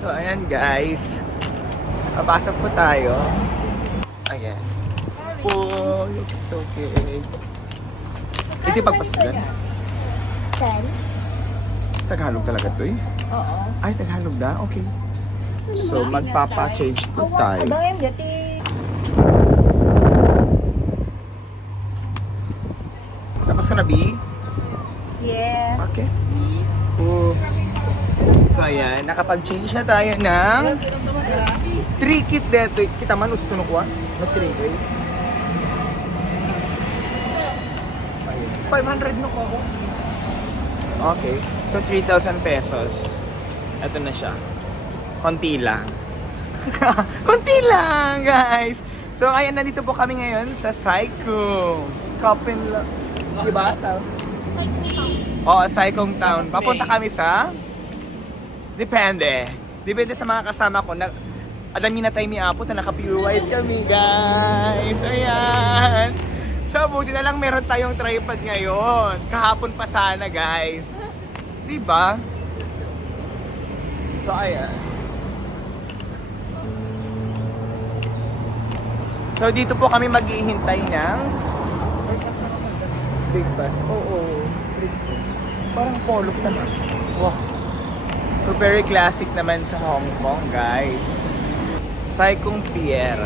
So, ayan guys. Papasok po tayo. Ayan. Po, it's okay. Ito yung pagpasukan. Saan? Tagalog talaga to eh. Oo. Ay, Tagalog na? Okay. So, magpapa-change po tayo. Abang yung gati. Tapos ka na, B? Yes. Okay. So, ayan. Nakapag-change na tayo ng 3 kit dito. Kita man, gusto nyo kuha? Na-3 kit. 500 no ko. Okay. So, 3,000 pesos. Ito na siya. Konti lang. Konti lang, guys. So, ayan, nandito po kami ngayon sa Saikong. Kapin lang. Diba? Oo, Saikong Town. Papunta kami sa... Depende. Depende sa mga kasama ko. Adami na tayo ni Apo na naka-pure white kami, guys. Ayan. So, buti na lang meron tayong tripod ngayon. Kahapon pa sana, guys. Diba? So, ayan. So, dito po kami maghihintay ng big bus. Oo. Parang polo naman. Wow. So, very classic naman sa Hong Kong, guys. Saikong Pier.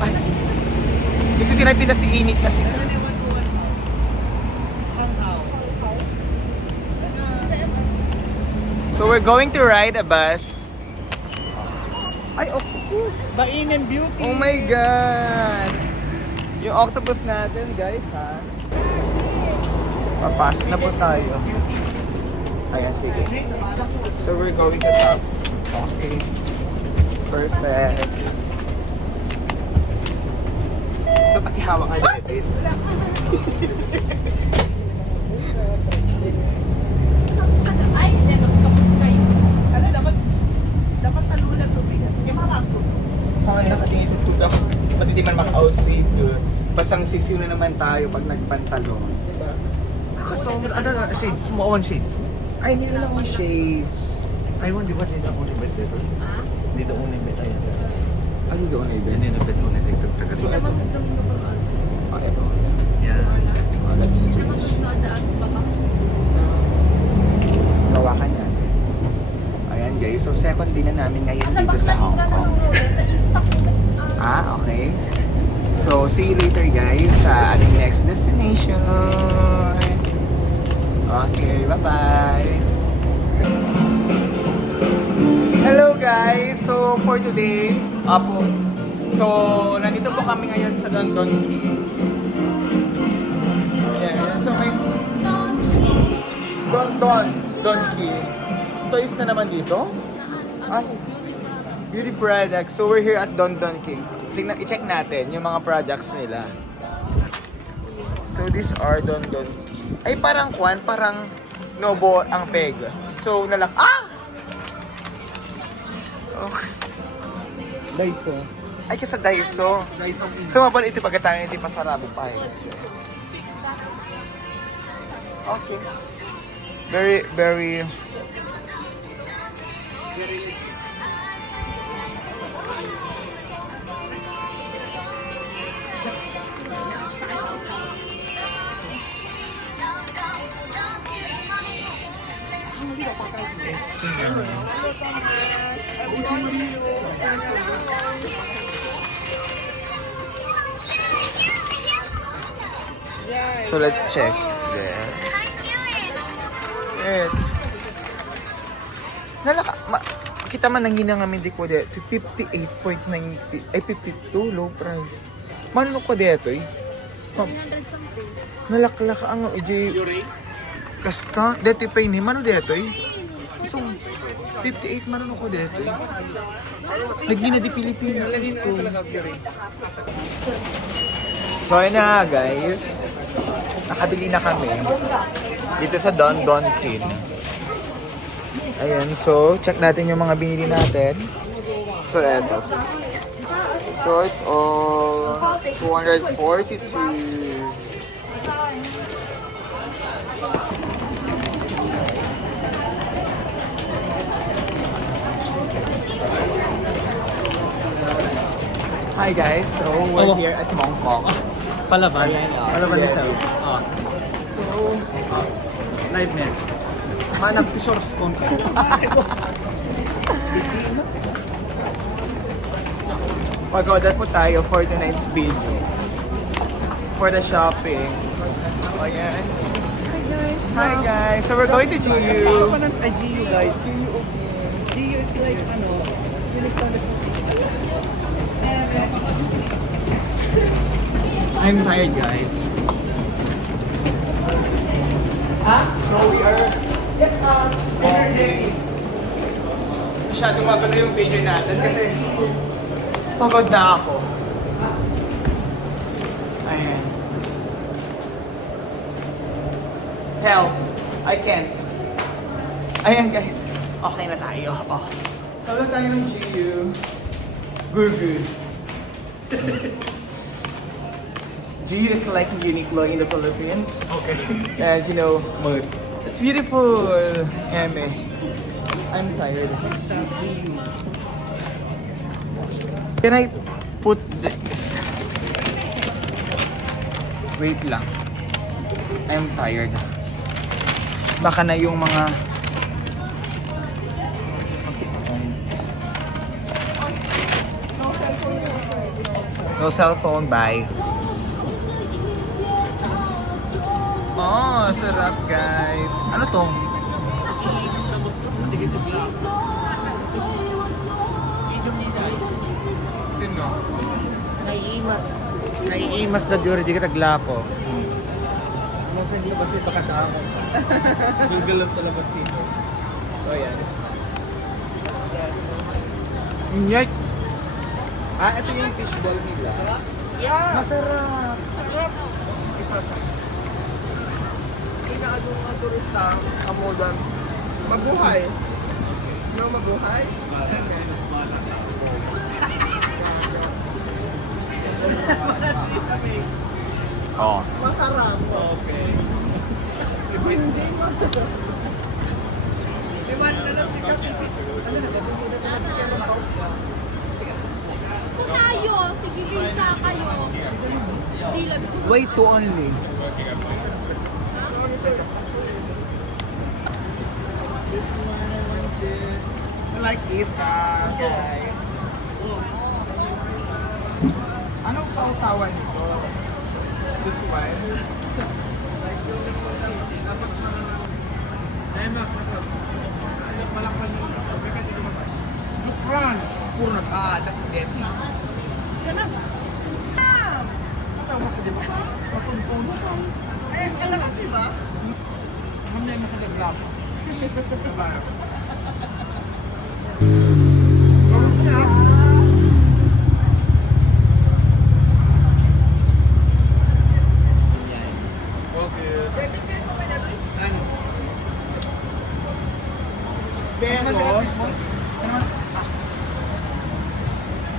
Ay. Ito tinapin na si Init na si So, we're going to ride a bus. Ay, octopus! Bain and Beauty! Oh my God! Yung octopus natin, guys, ha? Papasok na po tayo. Ayan, sige. So, we're going to top. Okay. Perfect. So, pakihawa ka David. Ay, nagkakapot kayo. Ala, dapat talunan to bigat. Yung mga ako. Kung ano nakatingin tutut ako, pati di man maka-outfit yun. Basta sisiyo na naman tayo pag nagpantalon. Diba? Kasi ano shades mo, on shades mo. Ay, hindi lang ang shades. Ay, di ba dito ako ni Bet dito? Ha? Dito unin ba tayo? Ano doon ay Ben? Ano Bet mo na dito? So, ito. Ah, ito. Yeah. Oh, let's change. Sawakan yan. Ayan guys, so second din na namin ngayon dito sa Hong Kong. Ah, okay. So, see you later guys sa ating next destination. Okay, bye-bye. Hello guys! So, for today, so, nandito po kami ngayon sa Don Don Key. Yeah, so may Don Key. Toys na naman dito? Ay, beauty products. So, we're here at Don Don Key. Tingnan, i-check natin yung mga products nila. So, these are Don Don Key. Ay, parang parang Nobo ang peg. So, Okay. Daiso. Ay, kasi Daiso. Daiso. So, mabal ito pagkatangin, hindi pa sarado pa eh. Okay. Very, very... So let's check. There. Kita man nang ginang amin di ko de 58.90 ay 52 low price. Mano ko dito eh? 100 something. Nalaklak ang iji kasta dito pa ini mano dito eh? So 58 mano ko dito eh? Nagina di Pilipinas ito. So ayun na guys, nakabili na kami dito sa Don Don King. Ayan, so check natin yung mga binili natin. So eto. So it's all 242. Hi guys, so we're here at Mongkok. Palaban. Ayan, Palaban yes. isa. Oh. So, Live net. Manag shorts kon ka. pag-order po tayo for tonight's video. For the shopping. Ayan. Hi guys, so we're going to GU. Ay, GU guys. GU is like I'm tired guys. So we are... Masyadong magulo yung video natin kasi pagod na ako. Ayan. Help! I can't. Ayan guys. Okay na tayo. Oh. So lang tayo ng GU. Good. GU is like Uniqlo in the Philippines. Okay. And you know, it's beautiful. Eme. I'm tired. Can I put this? Wait lang. I'm tired. Baka na yung mga... No cellphone, bye. Oh, sarap guys. Ano to? Sino? Naiimas na diyo, di ka taglapo. Nasa hindi kasi pagkatamo. Gulgalot talabas dito. So, ayan. Inyay! Ito yung fishball nila. Masarap! Isa sa inaadong mga turista, amodan. Mabuhay. No, mabuhay? Oh. Masarap. Okay. Hindi mo. Iwan na lang si Kapit. Ano na, gagawin na lang siya ng Kung tayo, tigigil sa kayo. Di lang. Wait to only. It's like isa, guys. Anong sausawan nito? This one? Run! Puro nag-aadak din. Ayos ka lang, di ba? Mamaya mo sa nag-grab. Focus. Ano? Pero,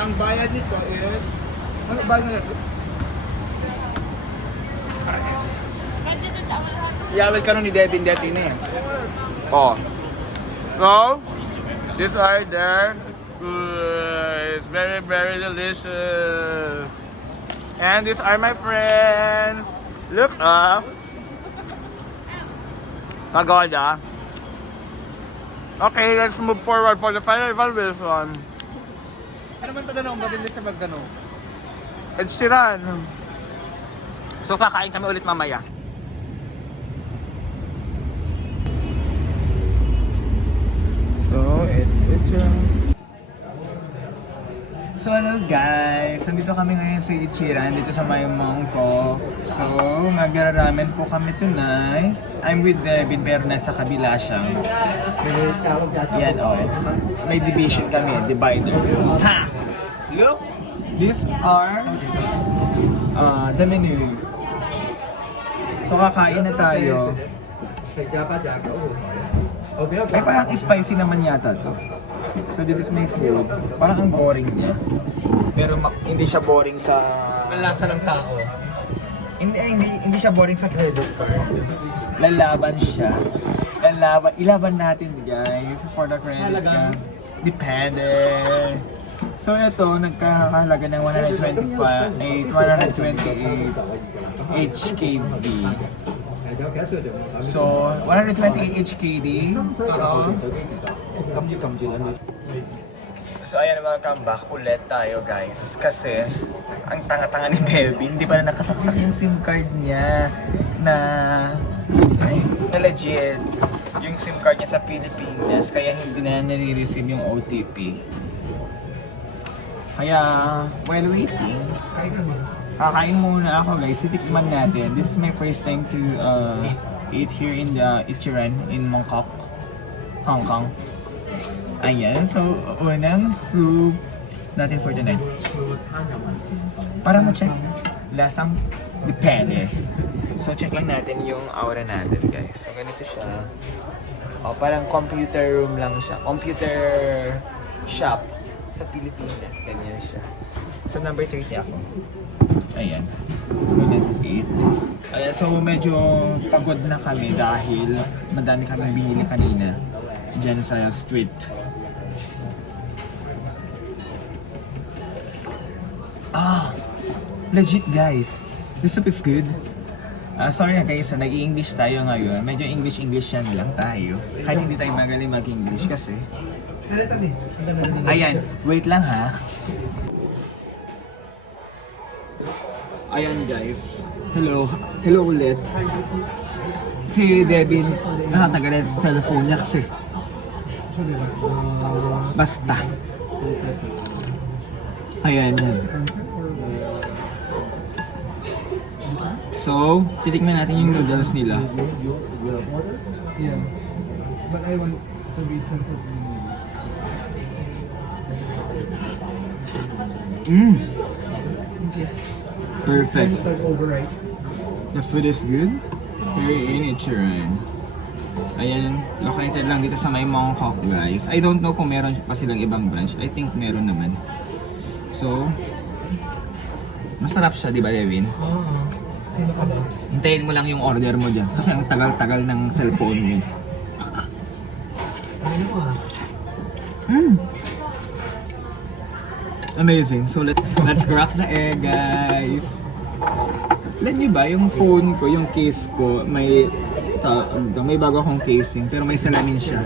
ang bayad nito is... Ano ba nga? Yawel ka nun ni Devin Detti na eh. Oh. So, these are there. It's very, very delicious. And these are my friends. Look up. Pagoda. Okay, let's move forward for the final evaluation. Ano man tatanong? Madilis sa magtanong. Ed Sheeran. So, kakain kami ulit mamaya. So, it's So, hello guys! Nandito kami ngayon sa Ichiran, dito sa may Mongkok. So, magra-ramen po kami tonight. I'm with Devin pero nasa kabila siya. Yan, oh. May division kami, divider. Ha! Look! These are the menu. So, kakain na tayo. Ay, parang spicy naman yata to. So this is my food. Parang ang boring niya. Pero hindi siya boring sa... Malasa ng tao. Hindi siya boring sa credit card. Lalaban siya. Ilaban natin guys for the credit Halagang? card. Depende. So ito, nagkakahalaga ng 128 HKD. So, 128 HKD. So ayan, welcome back ulit tayo guys. Kasi ang tanga-tanga ni Devin, hindi pa na nakasaksak yung SIM card niya na legit. Yung SIM card niya sa Pilipinas, kaya hindi na nare-receive yung OTP. Kaya, while waiting, kakain muna ako guys. Titikman natin. This is my first time to eat here in the Ichiran in Mongkok, Hong Kong. Ayan, so unang soup natin for tonight. Para ma-check lasang depende. So check lang natin yung aura natin guys. So ganito siya. O parang computer room lang siya. Computer shop sa Pilipinas. Ganyan siya. So number 30 ako. Ayan. So let's eat. Ayan, so medyo pagod na kami dahil madami kaming binili kanina dyan sa street. Legit guys. This soup is good. Sorry na guys, nag-i-English tayo ngayon. Medyo English yan lang tayo. Kahit hindi tayo magaling mag-English kasi. Ayan, wait lang ha. Ayan guys. Hello. Hello ulit. Si Devin, nakatagalan sa cellphone niya kasi. Basta. Ayan. So, titikman natin yung noodles nila. Yeah. But I want to be consulted. Perfect. Start over, right? The food is good. Here in Ichiran. Ayan, located lang dito sa may Mongkok guys. I don't know kung meron pa silang ibang branch. I think meron naman. So, masarap siya, di ba Devin? Sino ka ba? Hintayin mo lang yung order mo dyan. Kasi ang tagal-tagal ng cellphone mo. Ano ka? Amazing. So let's crack the egg guys. Alam niyo ba, yung phone ko, yung case ko, may bago akong casing pero may salamin siya.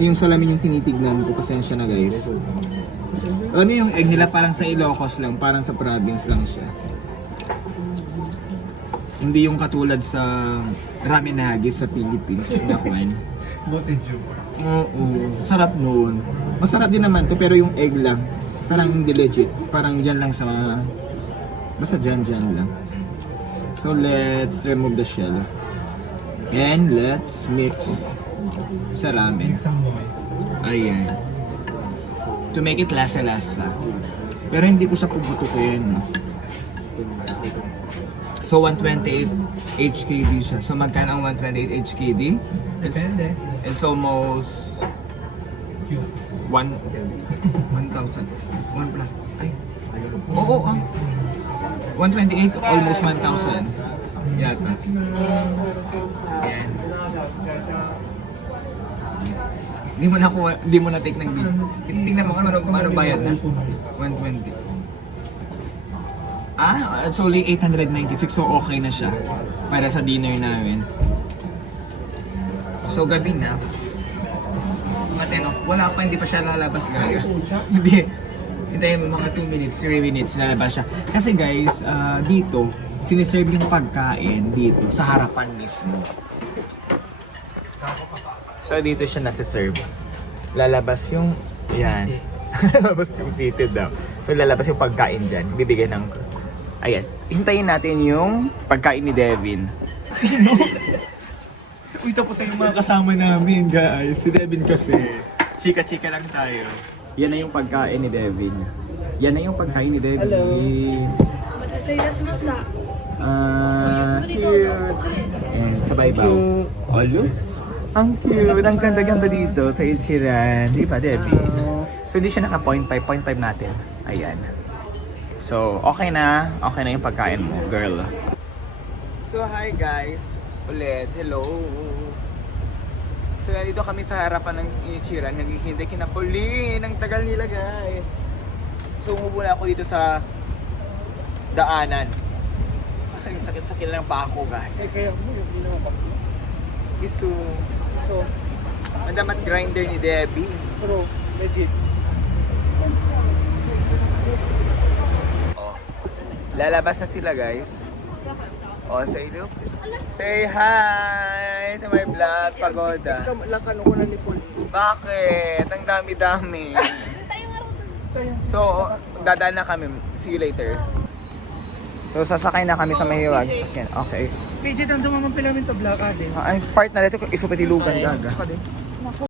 Yung salamin yung tinitignan ko, pasensya na guys. Alam niyo yung egg nila parang sa Ilocos lang, parang sa province lang siya. Hindi yung katulad sa Raminagi sa Philippines na kwan. Botejo. Oo, sarap nun. Masarap din naman to pero yung egg lang. Parang hindi legit. Parang dyan lang sa basta dyan lang. So let's remove the shell. And let's mix sa ramen. Ayan. To make it lasa-lasa. Pero hindi ko siya puputukin. So 128 HKD siya. So magkano ang 128 HKD? Depende. It's almost 1,000. 1 plus. Ay. Oo, 128, almost 1,000. Yata. Ayan. Hindi mo na take ng video. Tingnan mo kung ano bayad na. 120. It's only 896, so okay na siya para sa dinner namin. So gabi na. Mga 10, wala pa, hindi pa siya lalabas gaga. Hindi. Hintayin mo mga 2 minutes, 3 minutes lalabas siya. Kasi guys, dito, siniserve yung pagkain dito sa harapan mismo. So dito siya nasiserve. Lalabas yung, yan. Lalabas yung fitted daw. So lalabas yung pagkain dyan. Bibigyan ng, ayan. Hintayin natin yung pagkain ni Devin. Sino? Uy, tapos na yung mga kasama namin, guys. Si Devin kasi, chika-chika lang tayo. Yan na yung pagkain ni Devin. Yan na yung pagkain ni Devin. Hello. Cute. And sabay ba? Alo? Ang cute. Ang ganda-ganda dito sa Ichiran. Di ba, Devin? So, hindi siya naka 0.5. 0.5 natin. Ayan. So, okay na. Okay na yung pagkain mo, girl. So, hi guys. Ulit. Hello. So, nandito kami sa harapan ng Ichiran. Naghihintay kina Pauline. Ang tagal nila, guys. So umupo na ako dito sa daanan. Kasi sakit-sakit ng pako, Eh, guys. kaya mo yung ginawa ba? Isu. So, Madamat grinder ni Debbie. pero legit. Oh. Lalabas na sila, guys. Oh, say look. Say hi to my vlog, Pagoda. Ikaw lang ano ko na ni Paul. Bakit? Ang dami-dami. So, dadaan na kami. See you later. So, sasakay na kami sa Mahiwag. Sakyan. Okay. PJ, nang dumamang pilamin to vlog din. Ay, part na dito. Iso patilugan, gaga. Sa din.